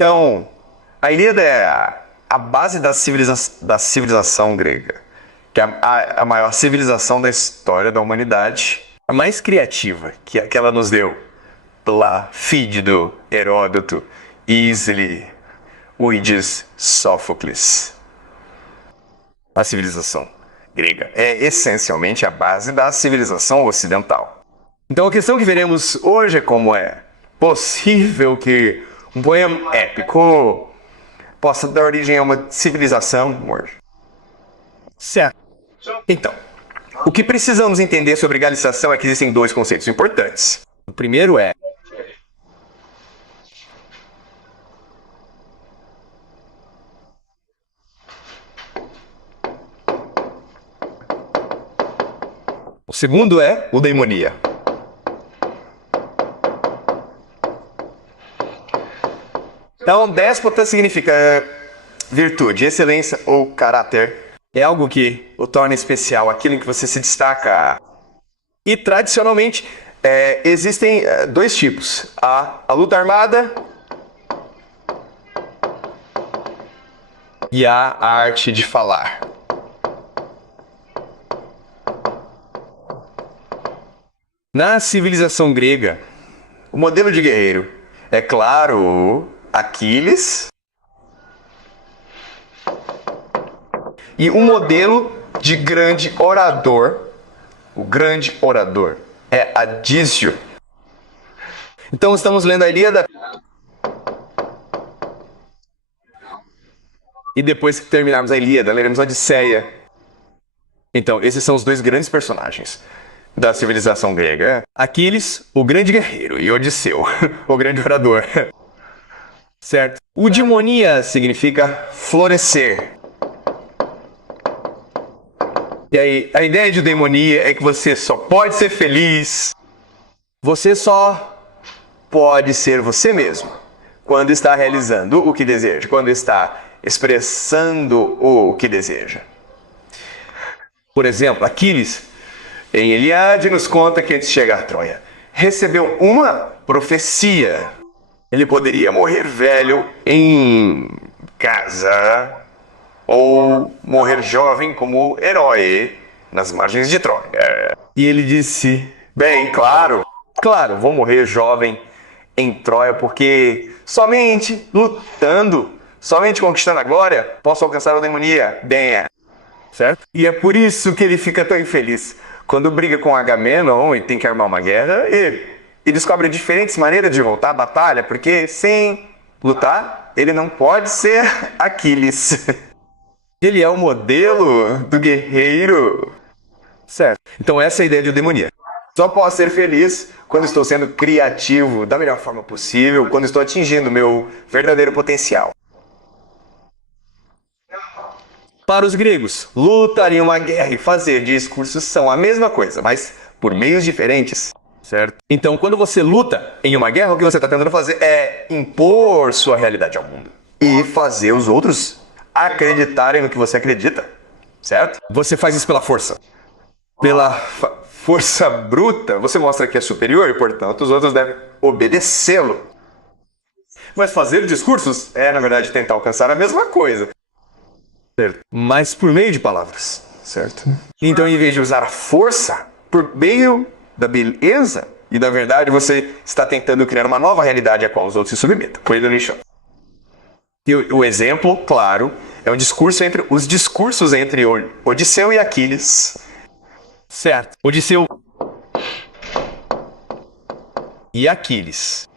Então, a Ilíada é a base da civilização grega, que é a maior civilização da história da humanidade, a mais criativa que ela nos deu. Fídido, Heródoto, Ísile, Uides, Sófocles. A civilização grega é essencialmente a base da civilização ocidental. Então a questão que veremos hoje é como é possível que um poema épico possa dar origem a uma civilização hoje. Certo. Então, o que precisamos entender sobre galicização é que existem dois conceitos importantes. O primeiro é o segundo é eudemonia. Então, déspota significa virtude, excelência ou caráter. É algo que o torna especial, aquilo em que você se destaca. E, tradicionalmente, existem dois tipos. A luta armada e a arte de falar. Na civilização grega, o modelo de guerreiro é, claro, Aquiles, e o modelo de grande orador, o grande orador, é Adísio. Então estamos lendo a Ilíada. E depois que terminarmos a Ilíada, leremos a Odisseia. Então, esses são os dois grandes personagens da civilização grega. Aquiles, o grande guerreiro, e Odisseu, o grande orador. Certo? Eudemonia significa florescer. E aí, a ideia de eudemonia é que você só pode ser feliz, você só pode ser você mesmo quando está realizando o que deseja, quando está expressando o que deseja. Por exemplo, Aquiles, em Ilíada, nos conta que antes de chegar a Troia, recebeu uma profecia. Ele poderia morrer velho em casa ou morrer jovem como herói nas margens de Troia. E ele disse, bem, claro, vou morrer jovem em Troia porque somente lutando, somente conquistando a glória, posso alcançar a eudemonia. Bem, certo? E é por isso que ele fica tão infeliz. Quando briga com Agamenon e tem que armar uma guerra, e descobre diferentes maneiras de voltar à batalha, porque sem lutar, ele não pode ser Aquiles. Ele é o modelo do guerreiro. Certo. Então essa é a ideia de eudemonia. Só posso ser feliz quando estou sendo criativo da melhor forma possível, quando estou atingindo o meu verdadeiro potencial. Para os gregos, lutar em uma guerra e fazer discursos são a mesma coisa, mas por meios diferentes. Certo? Então, quando você luta em uma guerra, o que você está tentando fazer é impor sua realidade ao mundo. E fazer os outros acreditarem no que você acredita. Certo? Você faz isso pela força. Pela força bruta, você mostra que é superior e, portanto, os outros devem obedecê-lo. Mas fazer discursos é, na verdade, tentar alcançar a mesma coisa. Certo? Mas por meio de palavras. Certo? Então, em vez de usar a força, por meio da beleza e da verdade, você está tentando criar uma nova realidade a qual os outros se submetam. Coisa lixo. E o exemplo, claro, é os discursos entre Odisseu e Aquiles. Certo. Odisseu e Aquiles.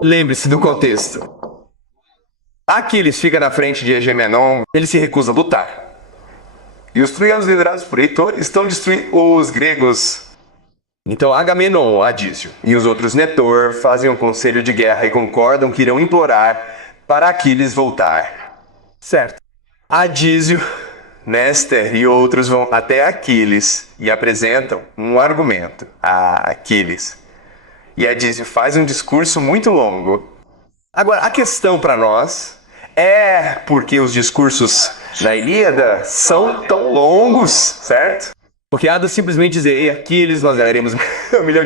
Lembre-se do contexto. Aquiles fica na frente de Agamenon, ele se recusa a lutar. E os troianos liderados por Heitor estão destruindo os gregos. Então Agamenon, Adísio e os outros Netor fazem um conselho de guerra e concordam que irão implorar para Aquiles voltar. Certo. Adísio, Néster e outros vão até Aquiles e apresentam um argumento a Aquiles. E Adísio faz um discurso muito longo. Agora, a questão para nós é porque os discursos na Ilíada são tão longos, certo? Porque Ada simplesmente dizer, ei, Aquiles, nós daremos $1 milhão.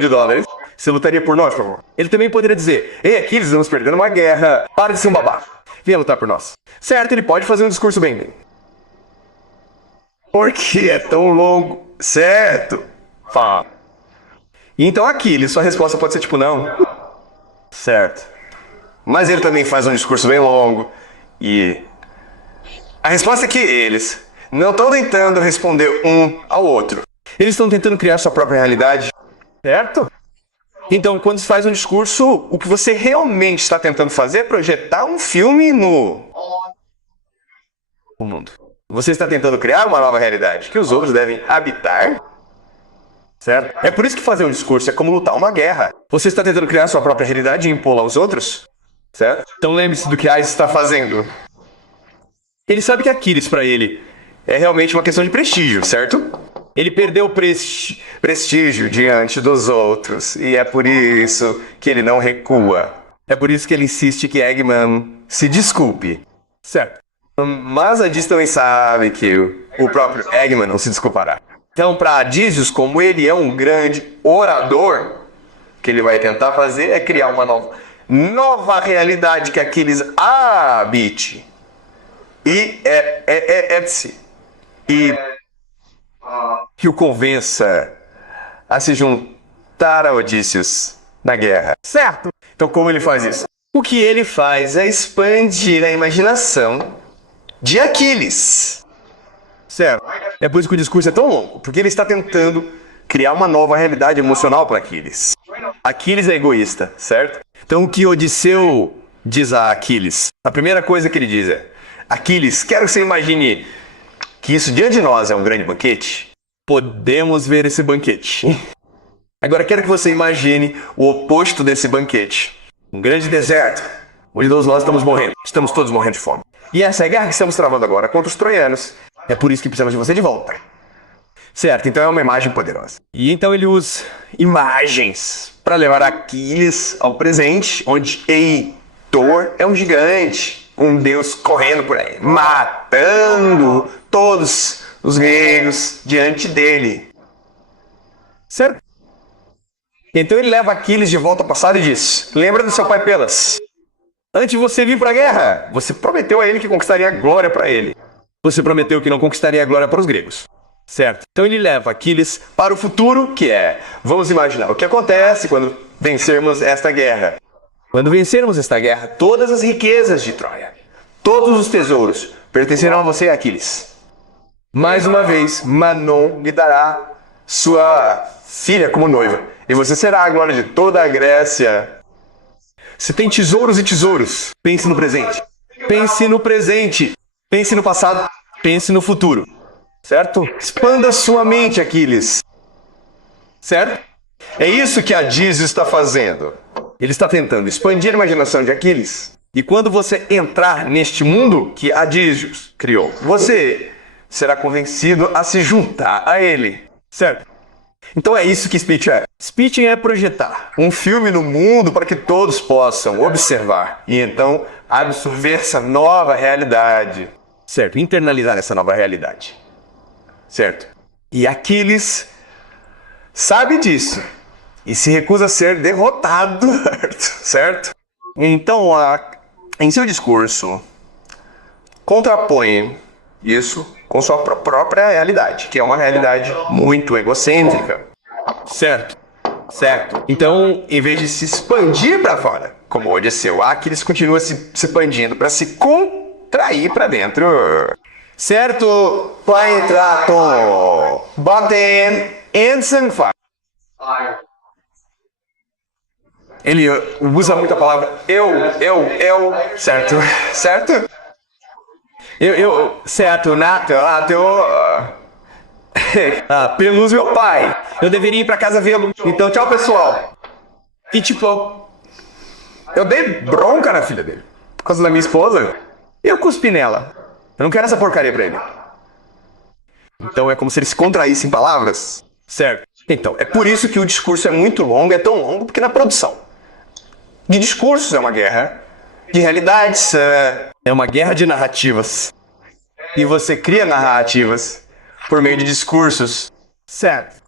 Você lutaria por nós, por favor? Ele também poderia dizer: ei, Aquiles, estamos perdendo uma guerra. Para de ser um babaca. Venha lutar por nós. Certo, ele pode fazer um discurso bem. Por que é tão longo? Certo. Fala. E então Aquiles, sua resposta pode ser tipo, não. Certo. Mas ele também faz um discurso bem longo. E a resposta é que eles não estão tentando responder um ao outro. Eles estão tentando criar sua própria realidade. Certo? Então, quando você faz um discurso, o que você realmente está tentando fazer é projetar um filme no mundo. Você está tentando criar uma nova realidade que os outros devem habitar. Certo? É por isso que fazer um discurso é como lutar uma guerra. Você está tentando criar sua própria realidade e impô-la aos outros. Certo? Então lembre-se do que Ares está fazendo. Ele sabe que Aquiles, para ele, é realmente uma questão de prestígio, certo? Ele perdeu prestígio diante dos outros. E é por isso que ele não recua. É por isso que ele insiste que Eggman se desculpe. Certo? Mas Adis também sabe que o próprio Eggman não se desculpará. Então, para Adísios, como ele é um grande orador, o que ele vai tentar fazer é criar uma nova realidade que Aquiles habite. E que o convença a se juntar a Odysseus na guerra. Certo? Então, como ele faz isso? O que ele faz é expandir a imaginação de Aquiles. Certo? É por isso que o discurso é tão longo, porque ele está tentando criar uma nova realidade emocional para Aquiles. Aquiles é egoísta, certo? Então o que Odisseu diz a Aquiles? A primeira coisa que ele diz é: Aquiles, quero que você imagine que isso diante de nós é um grande banquete. Podemos ver esse banquete. Agora quero que você imagine o oposto desse banquete. Um grande deserto, onde todos nós estamos morrendo. Estamos todos morrendo de fome. E essa é a guerra que estamos travando agora contra os troianos. É por isso que precisamos de você de volta. Certo, então é uma imagem poderosa. E então ele usa imagens para levar Aquiles ao presente, onde Heitor é um gigante, um deus correndo por aí, matando todos os gregos diante dele. Certo? Então ele leva Aquiles de volta ao passado e diz: lembra do seu pai Pelas? Antes de você vir para a guerra, você prometeu a ele que conquistaria a glória para ele. Você prometeu que não conquistaria a glória para os gregos. Certo? Então ele leva Aquiles para o futuro, que é: vamos imaginar o que acontece quando vencermos esta guerra. Quando vencermos esta guerra, todas as riquezas de Troia, todos os tesouros, pertencerão a você, Aquiles. Mais uma vez, Manon lhe dará sua filha como noiva, e você será a glória de toda a Grécia. Você tem tesouros e tesouros. Pense no presente. Pense no presente. Pense no passado. Pense no futuro. Certo? Expanda sua mente, Aquiles. Certo? É isso que Adísio está fazendo. Ele está tentando expandir a imaginação de Aquiles. E quando você entrar neste mundo que Adísio criou, você será convencido a se juntar a ele. Certo? Então é isso que Speech é. Speeching é projetar um filme no mundo para que todos possam observar e então absorver essa nova realidade. Certo? Internalizar essa nova realidade. Certo? E Aquiles sabe disso e se recusa a ser derrotado. Certo? Então, em seu discurso, contrapõe isso com sua própria realidade, que é uma realidade muito egocêntrica. Certo? Certo. Então, em vez de se expandir para fora, como Odisseu, Aquiles continua se expandindo para se contrair para dentro. Certo? Planetrato. Button and Sunfire. Ele usa muito a palavra eu, certo? Certo? Certo, Nato, Pelus, meu pai. Eu deveria ir pra casa vê-lo. Então, tchau, pessoal. E tipo, eu dei bronca na filha dele. Por causa da minha esposa. Eu cuspi nela. Eu não quero essa porcaria pra ele. Então é como se ele se contraísse em palavras. Certo. Então, é por isso que o discurso é muito longo, é tão longo, porque na produção de discursos é uma guerra de realidades, é uma guerra de narrativas. E você cria narrativas por meio de discursos. Certo.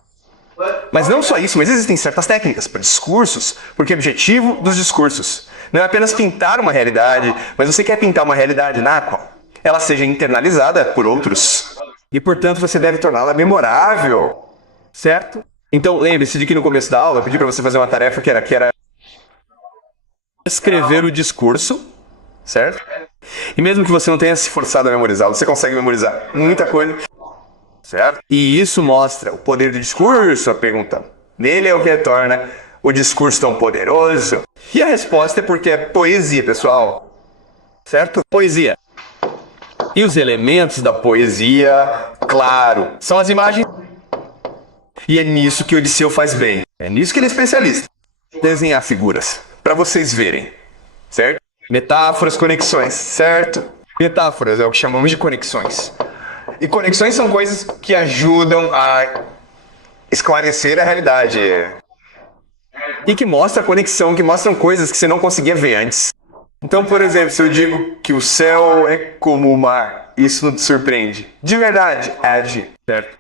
Mas não só isso, mas existem certas técnicas para discursos, porque o objetivo dos discursos não é apenas pintar uma realidade, mas você quer pintar uma realidade na qual ela seja internalizada por outros. E, portanto, você deve torná-la memorável, certo? Então, lembre-se de que no começo da aula eu pedi para você fazer uma tarefa que era escrever o discurso, certo? E mesmo que você não tenha se forçado a memorizá-lo, você consegue memorizar muita coisa, certo? E isso mostra o poder do discurso, a pergunta dele é o que torna o discurso tão poderoso. E a resposta é porque é poesia, pessoal. Certo? Poesia. E os elementos da poesia, claro, são as imagens. E é nisso que o Odisseu faz bem. É nisso que ele é especialista. Desenhar figuras, para vocês verem, certo? Metáforas, conexões, certo? Metáforas é o que chamamos de conexões. E conexões são coisas que ajudam a esclarecer a realidade. E que mostram a conexão, que mostram coisas que você não conseguia ver antes. Então, por exemplo, se eu digo que o céu é como o mar, isso não te surpreende. De verdade, certo?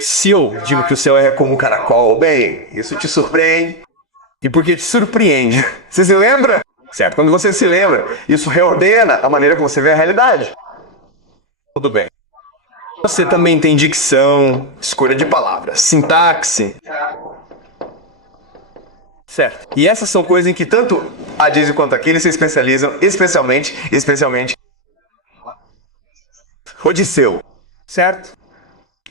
Se eu digo que o céu é como o caracol, bem, isso te surpreende. E por que te surpreende? Você se lembra? Certo, quando você se lembra, isso reordena a maneira como você vê a realidade. Tudo bem. Você também tem dicção, escolha de palavras, sintaxe. Certo. E essas são coisas em que tanto a Daisy quanto a Aquiles se especializam, especialmente Odisseu. Certo?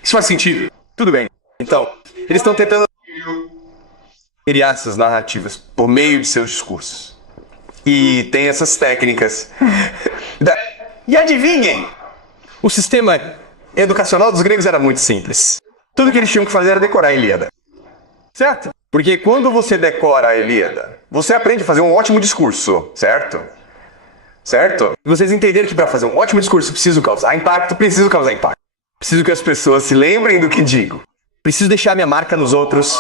Isso faz sentido? Tudo bem. Então, eles estão tentando criar essas narrativas por meio de seus discursos. E tem essas técnicas. E adivinhem! O sistema educacional dos gregos era muito simples. Tudo que eles tinham que fazer era decorar a Ilíada. Certo? Porque quando você decora a Ilíada, você aprende a fazer um ótimo discurso, certo? Certo? E vocês entenderam que para fazer um ótimo discurso preciso causar impacto. Preciso que as pessoas se lembrem do que digo. Preciso deixar minha marca nos outros.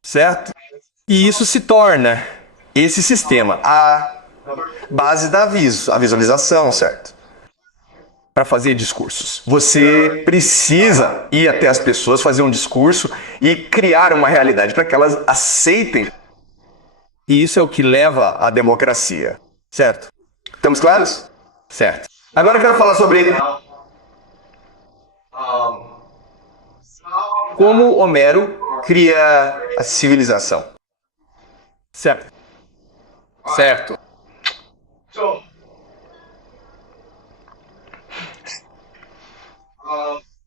Certo? E isso se torna esse sistema a base da a visualização, certo? Para fazer discursos. Você precisa ir até as pessoas, fazer um discurso e criar uma realidade para que elas aceitem. E isso é o que leva à democracia. Certo? Estamos claros? Certo. Agora eu quero falar sobre como Homero cria a civilização. Certo. Certo.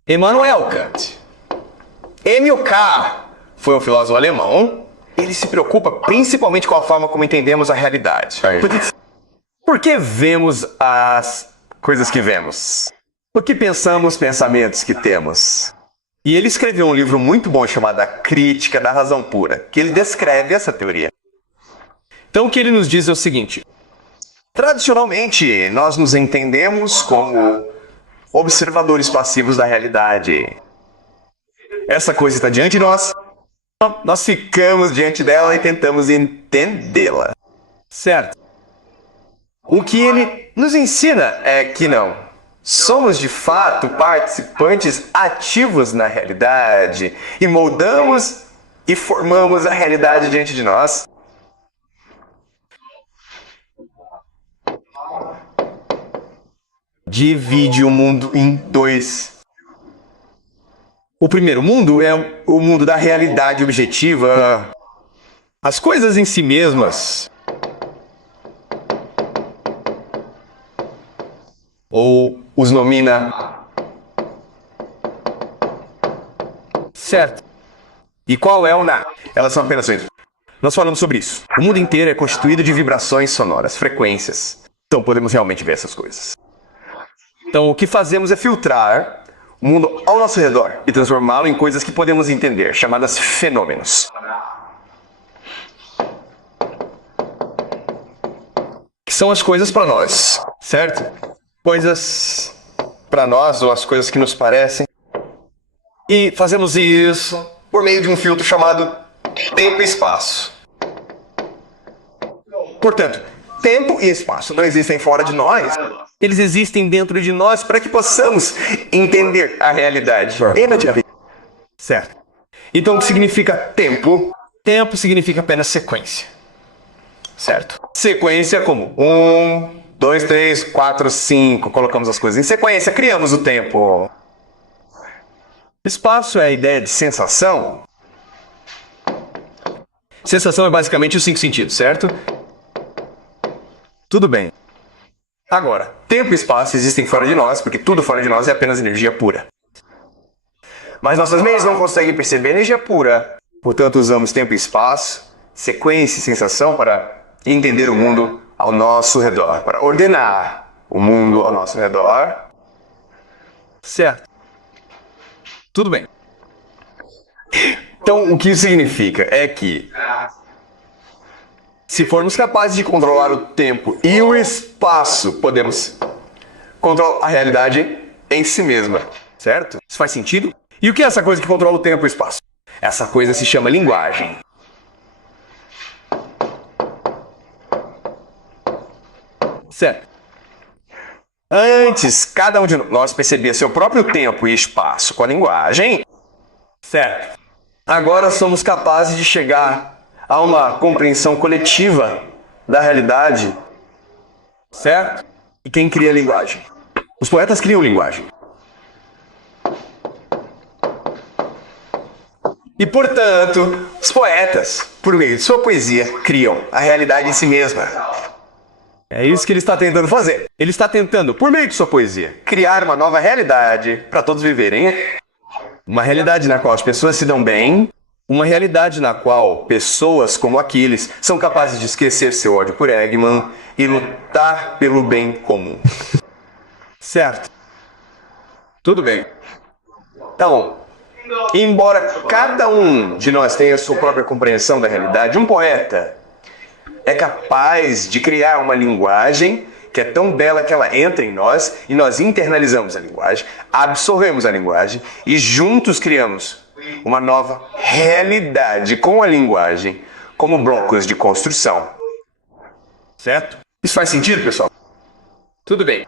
Immanuel Kant. Emil K. foi um filósofo alemão. Ele se preocupa principalmente com a forma como entendemos a realidade. Por que vemos as coisas que vemos? Por que pensamos pensamentos que temos? E ele escreveu um livro muito bom chamado A Crítica da Razão Pura, que ele descreve essa teoria. Então o que ele nos diz é o seguinte: tradicionalmente, nós nos entendemos como observadores passivos da realidade. Essa coisa está diante de nós, nós ficamos diante dela e tentamos entendê-la. Certo? O que ele nos ensina é que não. Somos de fato participantes ativos na realidade e moldamos e formamos a realidade diante de nós. Divide o mundo em dois. O primeiro mundo é o mundo da realidade objetiva, as coisas em si mesmas. Ou os nomina. Certo. E qual é o na? Elas são apenas sonhos. Nós falamos sobre isso. O mundo inteiro é constituído de vibrações sonoras, frequências. Então podemos realmente ver essas coisas. Então o que fazemos é filtrar o mundo ao nosso redor e transformá-lo em coisas que podemos entender, chamadas fenômenos. Que são as coisas para nós, certo? Coisas para nós, ou as coisas que nos parecem. E fazemos isso por meio de um filtro chamado tempo e espaço. Portanto, tempo e espaço não existem fora de nós. Eles existem dentro de nós para que possamos entender a realidade. Certo. Então, o que significa tempo? Tempo significa apenas sequência. Certo? Sequência como 1, 2, 3, 4, 5. Colocamos as coisas em sequência, criamos o tempo. Espaço é a ideia de sensação. Sensação é basicamente os 5 sentidos, certo? Tudo bem. Agora, tempo e espaço existem fora de nós, porque tudo fora de nós é apenas energia pura. Mas nossas mentes não conseguem perceber energia pura. Portanto, usamos tempo e espaço, sequência e sensação para entender o mundo ao nosso redor, para ordenar o mundo ao nosso redor. Certo. Tudo bem. Então, o que isso significa é que se formos capazes de controlar o tempo e o espaço, podemos controlar a realidade em si mesma, certo? Isso faz sentido? E o que é essa coisa que controla o tempo e o espaço? Essa coisa se chama linguagem. Certo. Antes, cada um de nós percebia seu próprio tempo e espaço com a linguagem. Certo. Agora somos capazes de chegar a uma compreensão coletiva da realidade. Certo? E quem cria a linguagem? Os poetas criam linguagem. E, portanto, os poetas, por meio de sua poesia, criam a realidade em si mesma. É isso que ele está tentando fazer. Ele está tentando, por meio de sua poesia, criar uma nova realidade para todos viverem. Uma realidade na qual as pessoas se dão bem. Uma realidade na qual pessoas como Aquiles são capazes de esquecer seu ódio por Eggman e lutar pelo bem comum. Certo? Tudo bem. Então, embora cada um de nós tenha sua própria compreensão da realidade, um poeta é capaz de criar uma linguagem que é tão bela que ela entra em nós e nós internalizamos a linguagem, absorvemos a linguagem e juntos criamos uma nova realidade com a linguagem como blocos de construção. Certo? Isso faz sentido, pessoal? Tudo bem.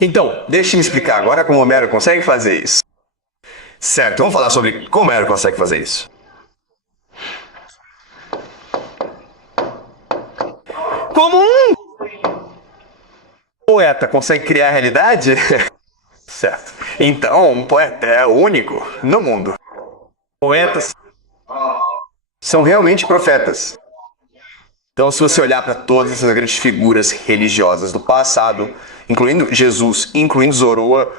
Então, deixe-me explicar agora como Homero consegue fazer isso. Certo, vamos falar sobre como Homero consegue fazer isso. Como um poeta consegue criar a realidade? Certo. Então, um poeta é único no mundo. Poetas são realmente profetas. Então, se você olhar para todas essas grandes figuras religiosas do passado, incluindo Jesus, incluindo Zoroa,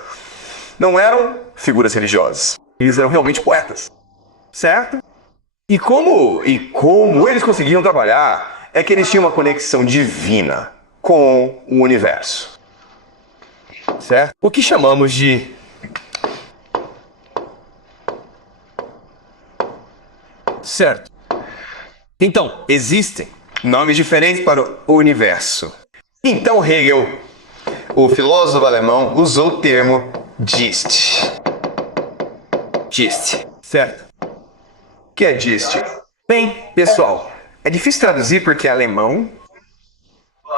não eram figuras religiosas. Eles eram realmente poetas. Certo? E como eles conseguiam trabalhar é que eles tinham uma conexão divina com o universo. Certo? O que chamamos de certo. Então, existem nomes diferentes para o universo. Então Hegel, o filósofo alemão, usou o termo Geist. Geist. Certo? O que é Geist? Bem, pessoal, é difícil traduzir porque é alemão,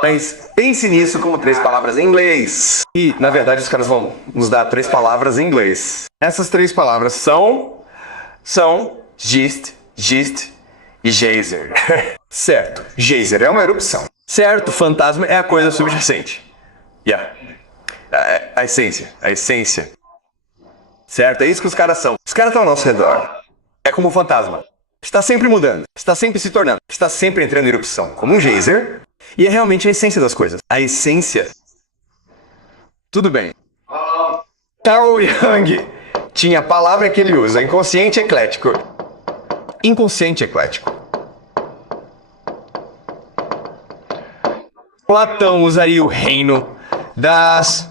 mas pense nisso como 3 palavras em inglês. E, na verdade, os caras vão nos dar 3 palavras em inglês. Essas 3 palavras são Geist, Gist e Geyser. Certo. Geyser é uma erupção. Certo, fantasma é a coisa subjacente. Yeah. A essência. A essência. Certo, é isso que os caras são. Os caras estão ao nosso redor. É como um fantasma. Está sempre mudando. Está sempre se tornando. Está sempre entrando em erupção. Como um geyser. E é realmente a essência das coisas. A essência. Tudo bem. Carl Jung tinha a palavra que ele usa. Inconsciente eclético. Inconsciente eclético. Platão usaria o reino das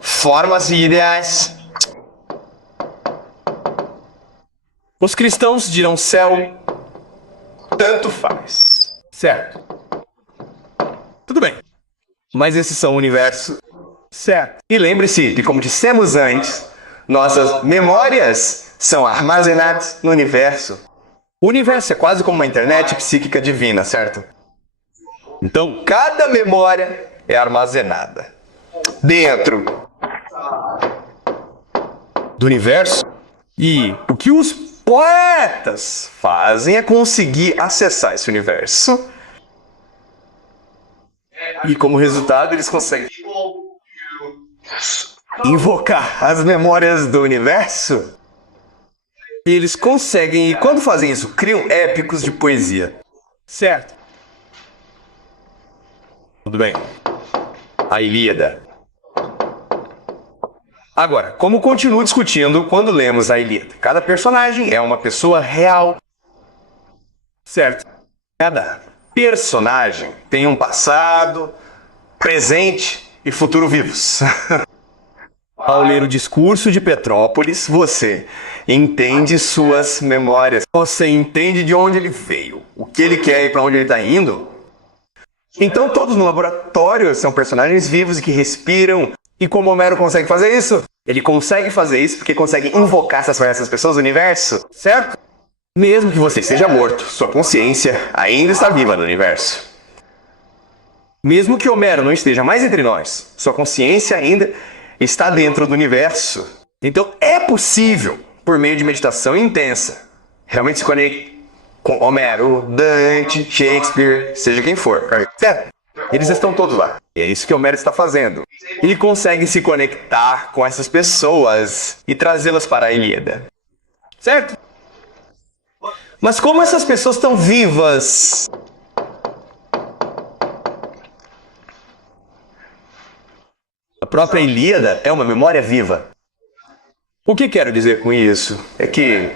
formas e ideais. Os cristãos dirão céu, tanto faz. Certo. Tudo bem. Mas esses são o universo. Certo. E lembre-se de como dissemos antes, nossas memórias são armazenadas no universo. O universo é quase como uma internet psíquica divina, certo? Então, cada memória é armazenada dentro do universo E o que os poetas fazem é conseguir acessar esse universo. E como resultado, eles conseguem invocar as memórias do universo. E eles conseguem, e quando fazem isso, criam épicos de poesia. Certo. Tudo bem. A Ilíada. Agora, como continuo discutindo quando lemos a Ilíada? Cada personagem é uma pessoa real. Certo. Cada personagem tem um passado, presente e futuro vivos. Ao ler o discurso de Petrópolis, você entende suas memórias. Você entende de onde ele veio, o que ele quer e para onde ele está indo. Então todos no laboratório são personagens vivos e que respiram. E como Homero consegue fazer isso? Ele consegue fazer isso porque consegue invocar essas pessoas do universo, certo? Mesmo que você esteja morto, sua consciência ainda está viva no universo. Mesmo que Homero não esteja mais entre nós, sua consciência ainda está dentro do universo. Então é possível, por meio de meditação intensa, realmente se conectar com Homero, Dante, Shakespeare, seja quem for. Certo? Eles estão todos lá. E é isso que Homero está fazendo. Ele consegue se conectar com essas pessoas e trazê-las para a Ilíada. Certo? Mas como essas pessoas estão vivas? A própria Ilíada é uma memória viva. O que quero dizer com isso? É que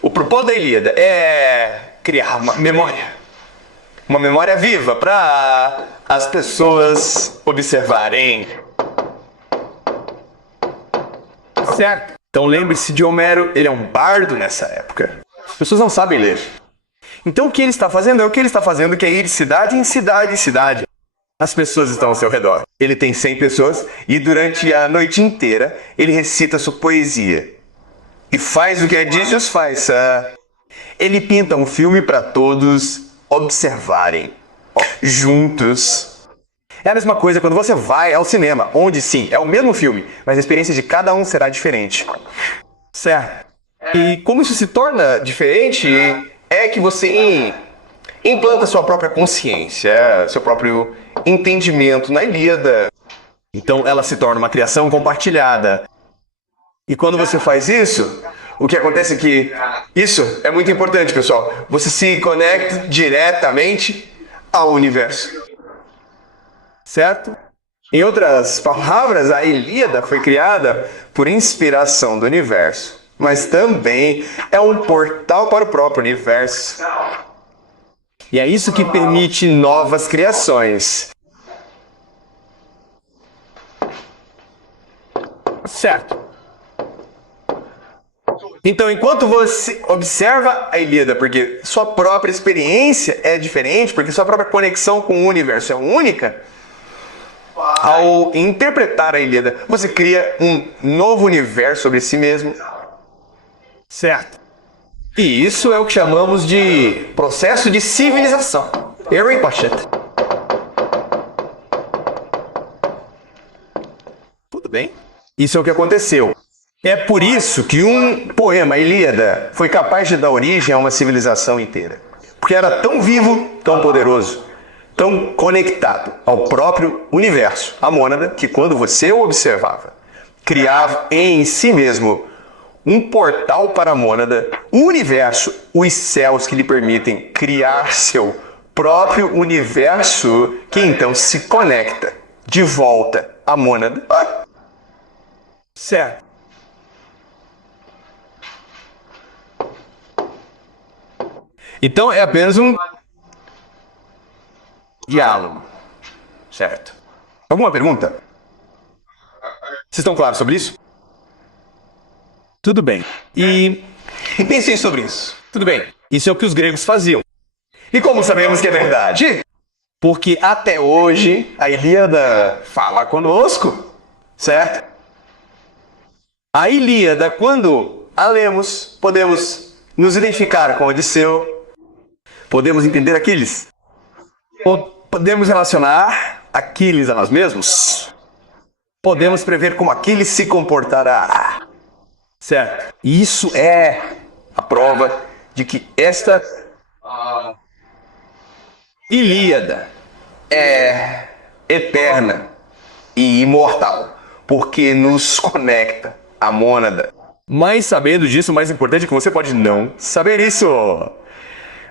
o propósito da Ilíada é criar uma memória. Uma memória viva para as pessoas observarem. Certo? Então lembre-se de Homero, ele é um bardo nessa época. As pessoas não sabem ler. Então o que ele está fazendo é o que ele está fazendo, que é ir de cidade em cidade em cidade. As pessoas estão ao seu redor. Ele tem 100 pessoas e durante a noite inteira ele recita sua poesia. E faz o que a Disney faz. Ele pinta um filme para todos observarem juntos. É a mesma coisa quando você vai ao cinema, onde sim, é o mesmo filme, mas a experiência de cada um será diferente. Certo? E como isso se torna diferente é que você implanta sua própria consciência, seu próprio entendimento na Ilíada. Então ela se torna uma criação compartilhada. E quando você faz isso, o que acontece é que isso é muito importante, pessoal. Você se conecta diretamente ao universo. Certo? Em outras palavras, a Ilíada foi criada por inspiração do universo, mas também é um portal para o próprio universo. E é isso que permite novas criações. Certo. Então, enquanto você observa a Ilíada, porque sua própria experiência é diferente, porque sua própria conexão com o universo é única, ao interpretar a Ilíada, você cria um novo universo sobre si mesmo. Certo. E isso é o que chamamos de processo de civilização. Harry Potter. Tudo bem? Isso é o que aconteceu. É por isso que um poema, a Ilíada, foi capaz de dar origem a uma civilização inteira. Porque era tão vivo, tão poderoso, tão conectado ao próprio universo, a mônada, que quando você o observava, criava em si mesmo um portal para a mônada, o universo, os céus que lhe permitem criar seu próprio universo, que então se conecta de volta à mônada. Certo. Então é apenas um diálogo, certo? Alguma pergunta? Vocês estão claros sobre isso? Tudo bem. E pensem sobre isso. Tudo bem. Isso é o que os gregos faziam. E como sabemos que é verdade? Porque até hoje a Ilíada fala conosco, certo? A Ilíada, quando a lemos, podemos nos identificar com Odisseu. Podemos entender Aquiles? Podemos relacionar Aquiles a nós mesmos? Podemos prever como Aquiles se comportará? Certo? E isso é a prova de que esta Ilíada é eterna e imortal, porque nos conecta à mônada. Mas sabendo disso, o mais importante é que você pode não saber isso.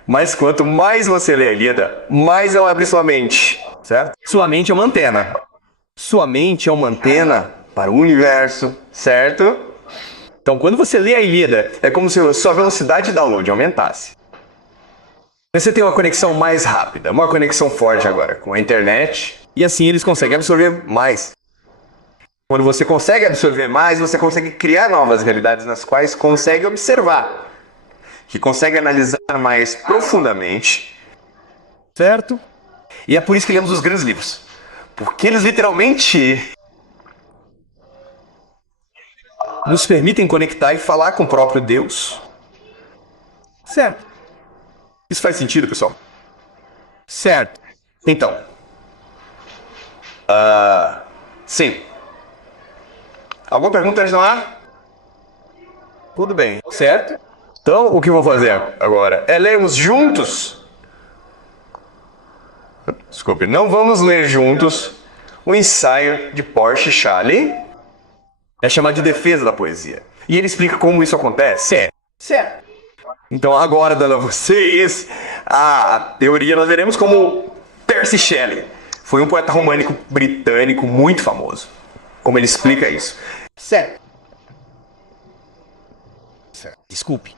Mas quanto mais você lê a Ilíada, mais ela abre sua mente, certo? Sua mente é uma antena. Sua mente é uma antena para o universo, certo? Então, quando você lê a Ilíada, é como se a sua velocidade de download aumentasse. Você tem uma conexão mais rápida, uma conexão forte agora com a internet, e assim eles conseguem absorver mais. Quando você consegue absorver mais, você consegue criar novas realidades nas quais consegue observar, que consegue analisar mais profundamente, certo? E é por isso que lemos os grandes livros, porque eles literalmente nos permitem conectar e falar com o próprio Deus. Certo? Isso faz sentido, pessoal? Certo. Então. Sim. Alguma pergunta antes de lá? Tudo bem. Certo? Então, o que eu vou fazer agora é lermos juntos. Desculpe, não vamos ler juntos o ensaio de Porsche Shelley. É chamado de Defesa da Poesia. E ele explica como isso acontece. Certo. Então, agora, dando a vocês a teoria, nós veremos como Percy Shelley foi um poeta romântico britânico muito famoso. Como ele explica isso. Certo. Desculpe.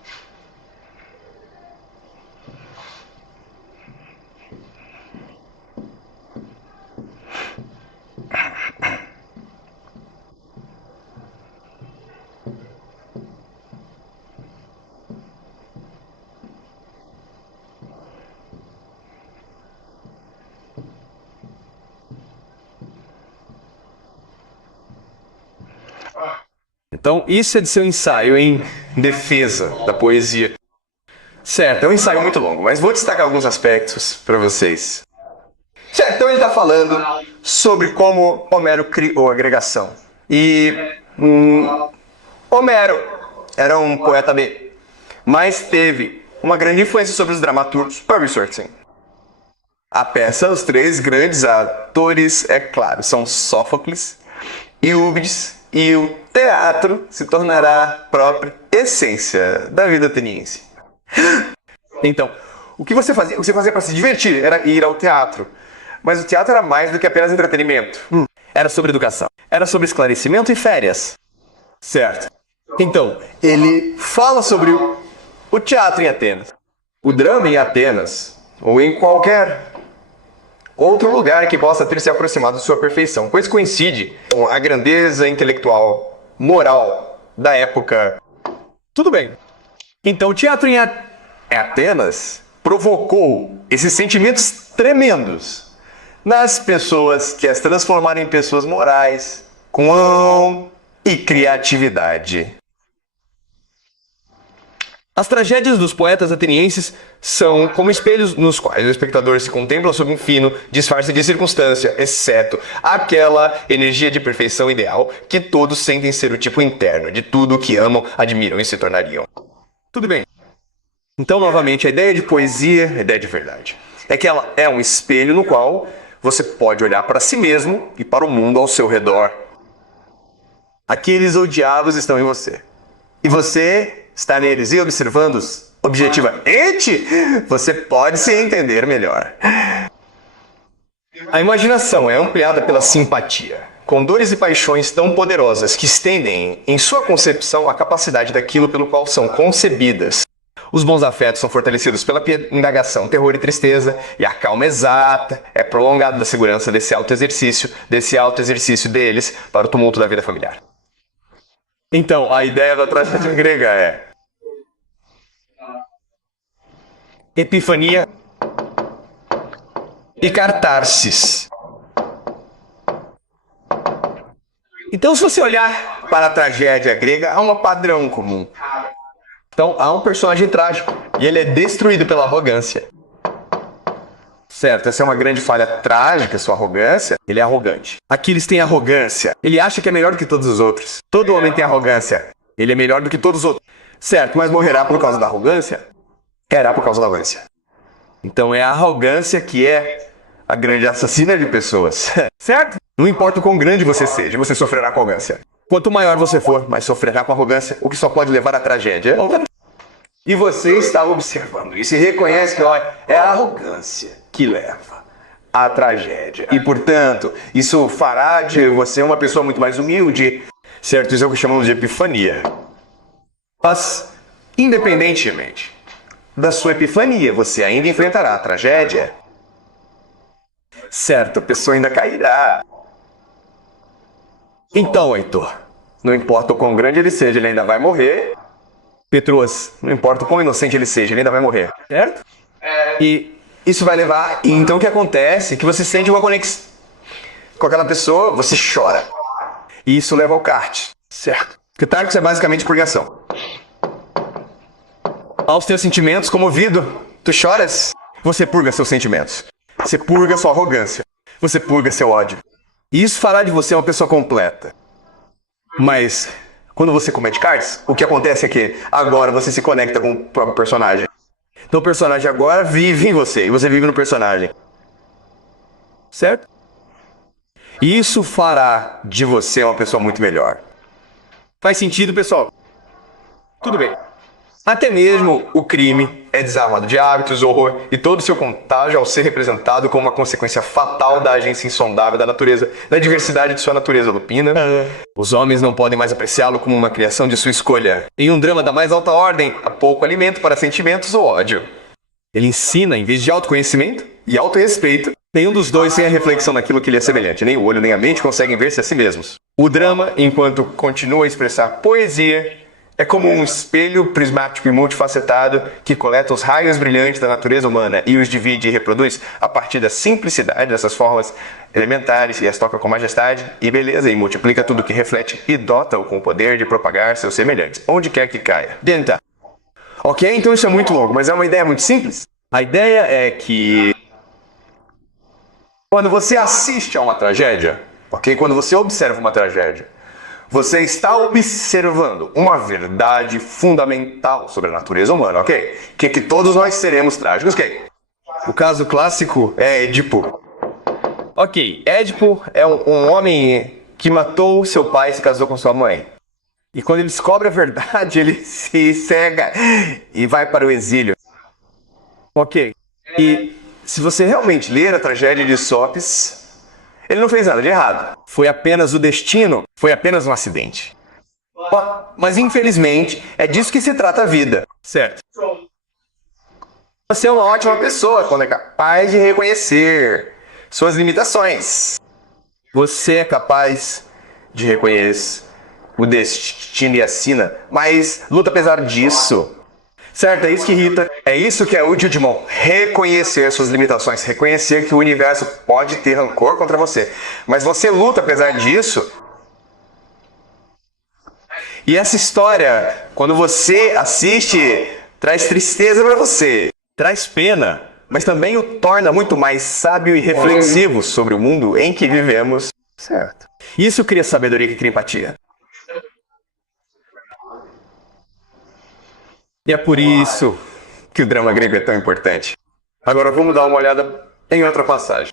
Então, isso é de seu ensaio em defesa da poesia. Certo, é um ensaio muito longo, mas vou destacar alguns aspectos para vocês. Certo, então ele está falando sobre como Homero criou a agregação. E Homero era um poeta B, mas teve uma grande influência sobre os dramaturgos Percy Shelley. A peça, os três grandes atores, é claro, são Sófocles, Eurípides e o teatro se tornará a própria essência da vida ateniense. Então, o que você fazia? O que você fazia para se divertir era ir ao teatro. Mas o teatro era mais do que apenas entretenimento. Era sobre educação. Era sobre esclarecimento e férias. Certo. Então, ele fala sobre o teatro em Atenas. O drama em Atenas, ou em qualquer outro lugar que possa ter se aproximado de sua perfeição, pois coincide com a grandeza intelectual, moral da época. Tudo bem. Então, o teatro em Atenas provocou esses sentimentos tremendos nas pessoas que as transformaram em pessoas morais, com e criatividade. As tragédias dos poetas atenienses são como espelhos nos quais o espectador se contempla sob um fino disfarce de circunstância, exceto aquela energia de perfeição ideal que todos sentem ser o tipo interno de tudo o que amam, admiram e se tornariam. Tudo bem. Então, novamente, a ideia de poesia, a ideia de verdade, é que ela é um espelho no qual você pode olhar para si mesmo e para o mundo ao seu redor. Aqueles odiados estão em você. E você está neles e observando-os objetivamente, você pode se entender melhor. A imaginação é ampliada pela simpatia, com dores e paixões tão poderosas que estendem em sua concepção a capacidade daquilo pelo qual são concebidas. Os bons afetos são fortalecidos pela indagação, terror e tristeza, e a calma exata é prolongada da segurança desse auto-exercício deles para o tumulto da vida familiar. Então, a ideia da tragédia grega é epifania e catarsis. Então, se você olhar para a tragédia grega, há um padrão comum. Então, há um personagem trágico e ele é destruído pela arrogância. Certo, essa é uma grande falha trágica, sua arrogância. Ele é arrogante. Aquiles tem arrogância. Ele acha que é melhor do que todos os outros. Todo homem tem arrogância. Ele é melhor do que todos os outros. Certo, mas morrerá por causa da arrogância? Era por causa da arrogância. Então é a arrogância que é a grande assassina de pessoas. Certo? Não importa o quão grande você seja, você sofrerá com arrogância. Quanto maior você for, mais sofrerá com arrogância, o que só pode levar à tragédia. E você está observando isso e reconhece que é a arrogância que leva à tragédia. E, portanto, isso fará de você uma pessoa muito mais humilde. Certo? Isso é o que chamamos de epifania. Mas, independentemente da sua epifania, você ainda enfrentará a tragédia. Certo, a pessoa ainda cairá. Então, Heitor, não importa o quão grande ele seja, ele ainda vai morrer. Petrus, não importa o quão inocente ele seja, ele ainda vai morrer. Certo? E isso vai levar... E então o que acontece é que você sente uma conexão com aquela pessoa, você chora. E isso leva ao kart. Certo? Catarsis é basicamente purgação. Aos teus sentimentos comovido, tu choras, você purga seus sentimentos. Você purga sua arrogância. Você purga seu ódio. E isso fará de você uma pessoa completa. Mas, quando você comete cards, o que acontece é que agora você se conecta com o próprio personagem. Então o personagem agora vive em você, e você vive no personagem. Certo? Isso fará de você uma pessoa muito melhor. Faz sentido, pessoal? Tudo bem. Até mesmo o crime é desarmado de hábitos, horror e todo o seu contágio ao ser representado como uma consequência fatal da agência insondável da natureza, da diversidade de sua natureza lupina. Os homens não podem mais apreciá-lo como uma criação de sua escolha. Em um drama da mais alta ordem, há pouco alimento para sentimentos ou ódio. Ele ensina, em vez de autoconhecimento e autorrespeito, nenhum dos dois tem a reflexão naquilo que lhe é semelhante. Nem o olho nem a mente conseguem ver-se a si mesmos. O drama, enquanto continua a expressar poesia, é como um espelho prismático e multifacetado que coleta os raios brilhantes da natureza humana e os divide e reproduz a partir da simplicidade dessas formas elementares e as toca com majestade e beleza e multiplica tudo que reflete e dota-o com o poder de propagar seus semelhantes, onde quer que caia. Dentro. Ok, então isso é muito longo, mas é uma ideia muito simples. A ideia é que quando você assiste a uma tragédia, ok? Quando você observa uma tragédia, você está observando uma verdade fundamental sobre a natureza humana, ok? Que todos nós seremos trágicos, ok? O caso clássico é Édipo. Ok, Édipo é um homem que matou seu pai e se casou com sua mãe. E quando ele descobre a verdade, ele se cega e vai para o exílio. Ok. E se você realmente ler a tragédia de Sópis, ele não fez nada de errado. Foi apenas o destino. Foi apenas um acidente. Mas infelizmente, é disso que se trata a vida. Certo? Você é uma ótima pessoa quando é capaz de reconhecer suas limitações. Você é capaz de reconhecer o destino e a sina, mas luta apesar disso. Certo, é isso que irrita. É isso que é útil, Digimon. Reconhecer suas limitações. Reconhecer que o universo pode ter rancor contra você. Mas você luta apesar disso. E essa história, quando você assiste, traz tristeza para você. Traz pena. Mas também o torna muito mais sábio e reflexivo sobre o mundo em que vivemos. Certo. Isso cria sabedoria que cria empatia. E é por isso que o drama grego é tão importante. Agora vamos dar uma olhada em outra passagem.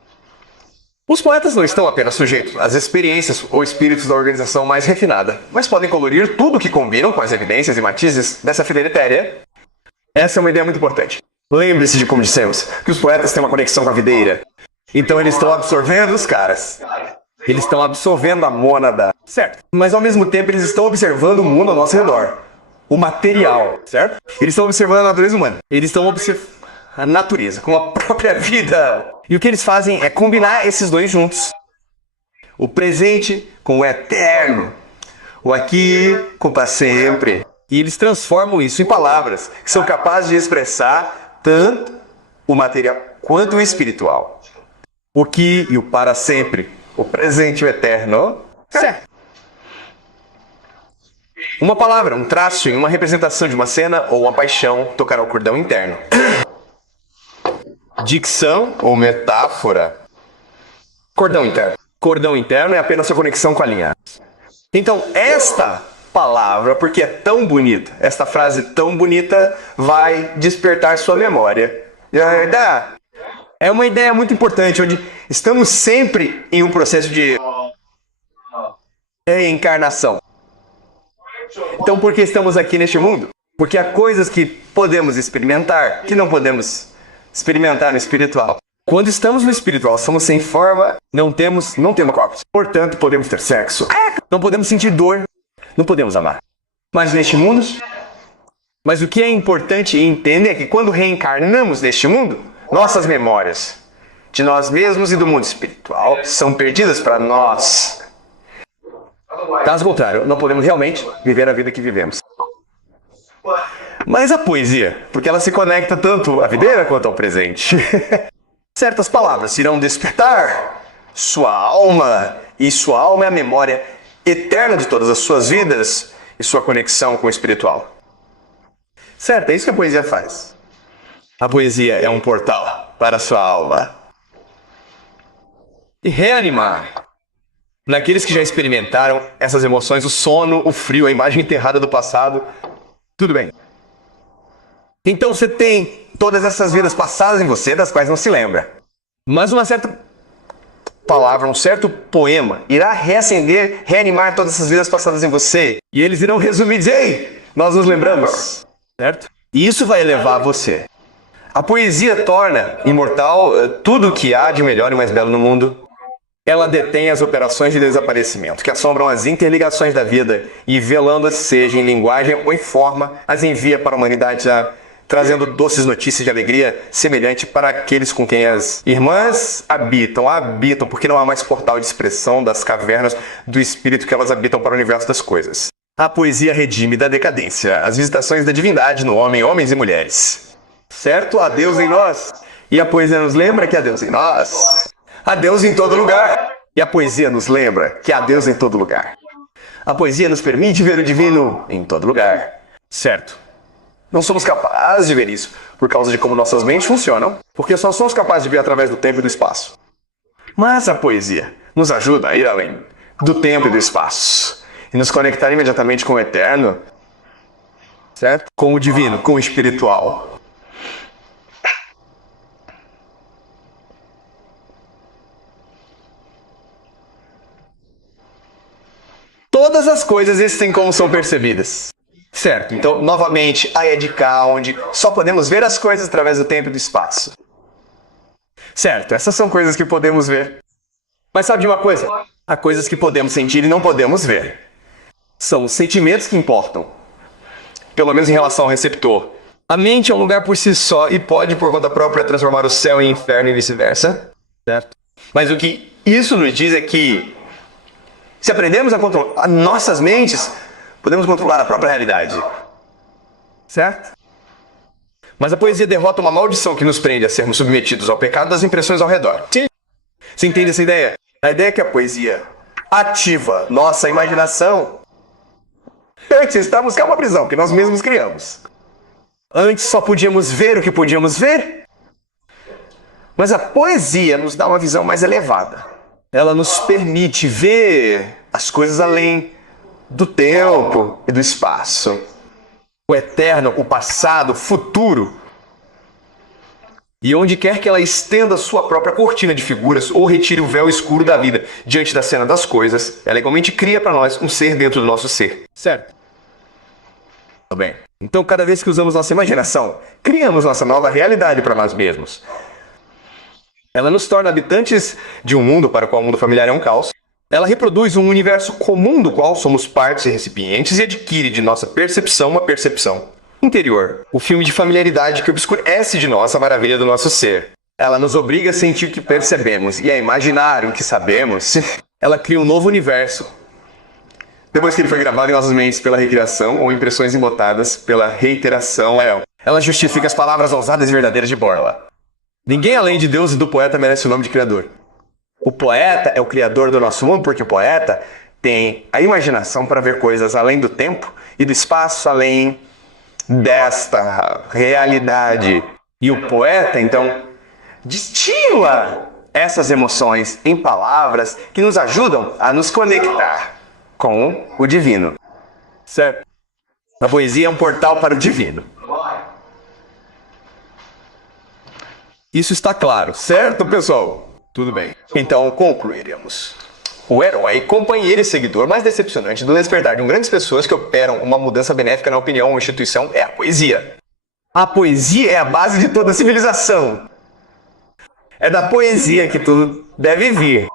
Os poetas não estão apenas sujeitos às experiências ou espíritos da organização mais refinada, mas podem colorir tudo que combinam com as evidências e matizes dessa fidelidade etérea. Essa é uma ideia muito importante. Lembre-se de como dissemos, que os poetas têm uma conexão com a videira. Então eles estão absorvendo os caras. Eles estão absorvendo a mônada. Certo. Mas ao mesmo tempo eles estão observando o mundo ao nosso redor. O material, certo? Eles estão observando a natureza humana. Eles estão observando a natureza com a própria vida. E o que eles fazem é combinar esses dois juntos. O presente com o eterno. O aqui com o para sempre. E eles transformam isso em palavras que são capazes de expressar tanto o material quanto o espiritual. O que e o para sempre. O presente e o eterno. Certo. Uma palavra, um traço em uma representação de uma cena ou uma paixão tocará o cordão interno. Dicção ou metáfora. Cordão interno. Cordão interno é apenas sua conexão com a linha. Então, esta palavra, porque é tão bonita. Esta frase tão bonita vai despertar sua memória. É uma ideia muito importante, onde estamos sempre em um processo de reencarnação. Então, por que estamos aqui neste mundo? Porque há coisas que podemos experimentar, que não podemos experimentar no espiritual. Quando estamos no espiritual, somos sem forma, não temos corpos. Portanto, podemos ter sexo. Não podemos sentir dor. Não podemos amar. Mas neste mundo... Mas o que é importante entender é que quando reencarnamos neste mundo, nossas memórias de nós mesmos e do mundo espiritual são perdidas para nós. Caso contrário, não podemos realmente viver a vida que vivemos. Mas a poesia, porque ela se conecta tanto à videira quanto ao presente. Certas palavras irão despertar sua alma, e sua alma é a memória eterna de todas as suas vidas e sua conexão com o espiritual. Certo, é isso que a poesia faz. A poesia é um portal para a sua alma. E reanimar naqueles que já experimentaram essas emoções, o sono, o frio, a imagem enterrada do passado. Tudo bem. Então você tem todas essas vidas passadas em você, das quais não se lembra. Mas uma certa palavra, um certo poema, irá reacender, reanimar todas essas vidas passadas em você. E eles irão resumir e dizer, ei, nós nos lembramos. Certo? E isso vai elevar você. A poesia torna imortal tudo o que há de melhor e mais belo no mundo. Ela detém as operações de desaparecimento, que assombram as interligações da vida, e velando-as, seja em linguagem ou em forma, as envia para a humanidade, já trazendo doces notícias de alegria semelhante para aqueles com quem as irmãs habitam, porque não há mais portal de expressão das cavernas do espírito que elas habitam para o universo das coisas. A poesia redime da decadência, as visitações da divindade no homem, homens e mulheres. Certo? Há Deus em nós. E a poesia nos lembra que há Deus em nós. Há Deus em todo lugar. E a poesia nos lembra que há Deus em todo lugar. A poesia nos permite ver o divino em todo lugar. Certo? Não somos capazes de ver isso por causa de como nossas mentes funcionam, porque só somos capazes de ver através do tempo e do espaço. Mas a poesia nos ajuda a ir além do tempo e do espaço e nos conectar imediatamente com o eterno, certo? Com o divino, com o espiritual. Todas as coisas existem como são percebidas. Certo, então, novamente, a Edka, onde só podemos ver as coisas através do tempo e do espaço. Certo, essas são coisas que podemos ver. Mas sabe de uma coisa? Há coisas que podemos sentir e não podemos ver. São os sentimentos que importam. Pelo menos em relação ao receptor. A mente é um lugar por si só e pode, por conta própria, transformar o céu em inferno e vice-versa. Certo? Mas o que isso nos diz é que, se aprendemos a controlar nossas mentes, podemos controlar a própria realidade. Certo? Mas a poesia derrota uma maldição que nos prende a sermos submetidos ao pecado das impressões ao redor. Você entende essa ideia? A ideia é que a poesia ativa nossa imaginação. Antes estávamos buscar uma prisão que nós mesmos criamos. Antes só podíamos ver o que podíamos ver. Mas a poesia nos dá uma visão mais elevada. Ela nos permite ver as coisas além do tempo e do espaço. O eterno, o passado, o futuro. E onde quer que ela estenda sua própria cortina de figuras ou retire o véu escuro da vida diante da cena das coisas, ela igualmente cria para nós um ser dentro do nosso ser. Certo? Tudo bem. Então, cada vez que usamos nossa imaginação, criamos nossa nova realidade para nós mesmos. Ela nos torna habitantes de um mundo para o qual o mundo familiar é um caos. Ela reproduz um universo comum do qual somos partes e recipientes e adquire de nossa percepção uma percepção interior. O filme de familiaridade que obscurece de nós a maravilha do nosso ser. Ela nos obriga a sentir o que percebemos e a imaginar o que sabemos. Ela cria um novo universo. Depois que ele foi gravado em nossas mentes pela recriação ou impressões embotadas pela reiteração, ela justifica as palavras ousadas e verdadeiras de Borla. Ninguém além de Deus e do poeta merece o nome de criador. O poeta é o criador do nosso mundo porque o poeta tem a imaginação para ver coisas além do tempo e do espaço, além desta realidade. E o poeta, então, destila essas emoções em palavras que nos ajudam a nos conectar com o divino. Certo? A poesia é um portal para o divino. Isso está claro, certo, pessoal? Tudo bem. Então, concluiremos. O herói, companheiro e seguidor mais decepcionante do despertar de grandes pessoas que operam uma mudança benéfica na opinião ou instituição é a poesia. A poesia é a base de toda a civilização. É da poesia que tudo deve vir.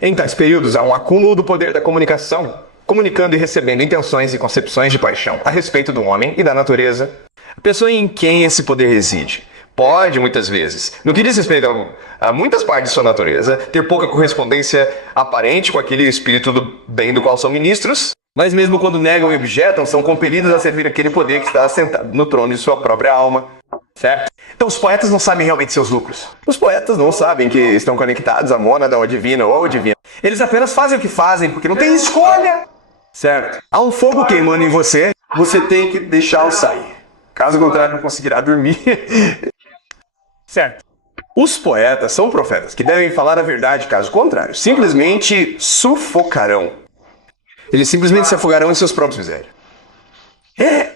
Em tais períodos, há um acúmulo do poder da comunicação, comunicando e recebendo intenções e concepções de paixão a respeito do homem e da natureza. A pessoa em quem esse poder reside pode, muitas vezes, no que diz respeito a muitas partes de sua natureza, ter pouca correspondência aparente com aquele espírito do bem do qual são ministros, mas mesmo quando negam e objetam, são compelidos a servir aquele poder que está assentado no trono de sua própria alma. Certo? Então os poetas não sabem realmente seus lucros. Os poetas não sabem que estão conectados à mônada ou à divina ou ao divino. Eles apenas fazem o que fazem porque não tem escolha. Certo? Há um fogo queimando em você, você tem que deixá-lo sair. Caso contrário, não conseguirá dormir. Certo? Os poetas são profetas que devem falar a verdade, caso contrário, simplesmente sufocarão. Eles simplesmente se afogarão em seus próprios misérios.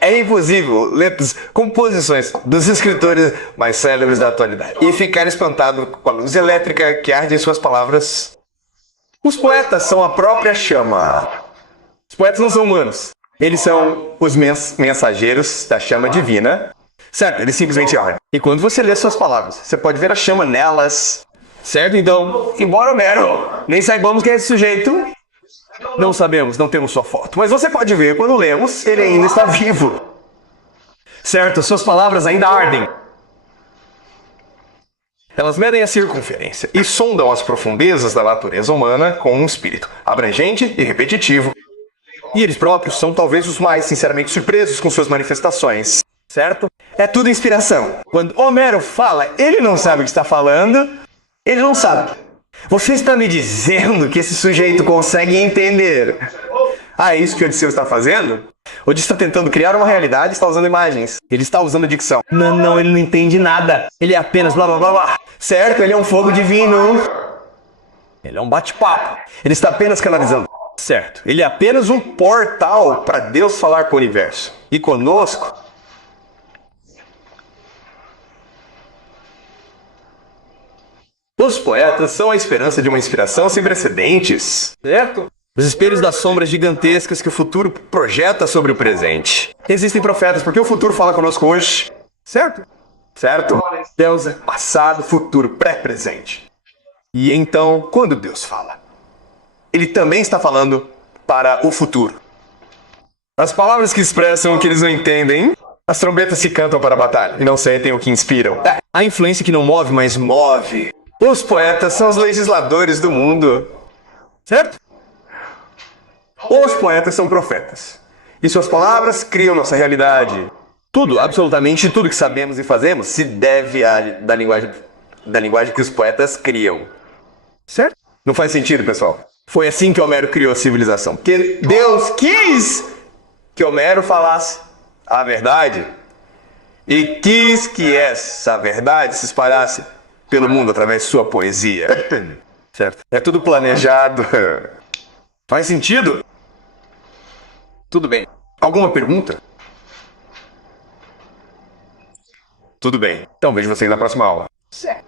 É impossível ler as composições dos escritores mais célebres da atualidade e ficar espantado com a luz elétrica que arde em suas palavras. Os poetas são a própria chama. Os poetas não são humanos. Eles são os mensageiros da chama divina. Certo? Eles simplesmente olham. E quando você lê suas palavras, você pode ver a chama nelas. Certo? Então, embora Homero nem saibamos quem é esse sujeito, não sabemos, não temos sua foto. Mas você pode ver, quando lemos, ele ainda está vivo. Certo? Suas palavras ainda ardem. Elas medem a circunferência e sondam as profundezas da natureza humana com um espírito abrangente e repetitivo. E eles próprios são talvez os mais sinceramente surpresos com suas manifestações. Certo? É tudo inspiração. Quando Homero fala, ele não sabe o que está falando. Ele não sabe. Você está me dizendo que esse sujeito consegue entender? Ah, é isso que o Odisseu está fazendo? Odisseu está tentando criar uma realidade e está usando imagens. Ele está usando dicção. Não, ele não entende nada. Ele é apenas blá blá blá blá. Certo, ele é um fogo divino. Ele é um bate-papo. Ele está apenas canalizando. Certo, ele é apenas um portal para Deus falar com o universo. E conosco... Os poetas são a esperança de uma inspiração sem precedentes, certo? Os espelhos das sombras gigantescas que o futuro projeta sobre o presente. Existem profetas porque o futuro fala conosco hoje, certo? Certo? Deus é passado, futuro, pré-presente. E então, quando Deus fala, Ele também está falando para o futuro. As palavras que expressam o que eles não entendem, as trombetas se cantam para a batalha e não sentem o que inspiram. A influência que não move, mas move. Os poetas são os legisladores do mundo. Certo? Os poetas são profetas. E suas palavras criam nossa realidade. Tudo, absolutamente tudo que sabemos e fazemos se deve da linguagem que os poetas criam. Certo? Não faz sentido, pessoal? Foi assim que Homero criou a civilização. Porque Deus quis que Homero falasse a verdade. E quis que essa verdade se espalhasse pelo mundo através de sua poesia. Certo? É tudo planejado. Faz sentido? Tudo bem. Alguma pergunta? Tudo bem. Então vejo vocês na próxima aula. Certo.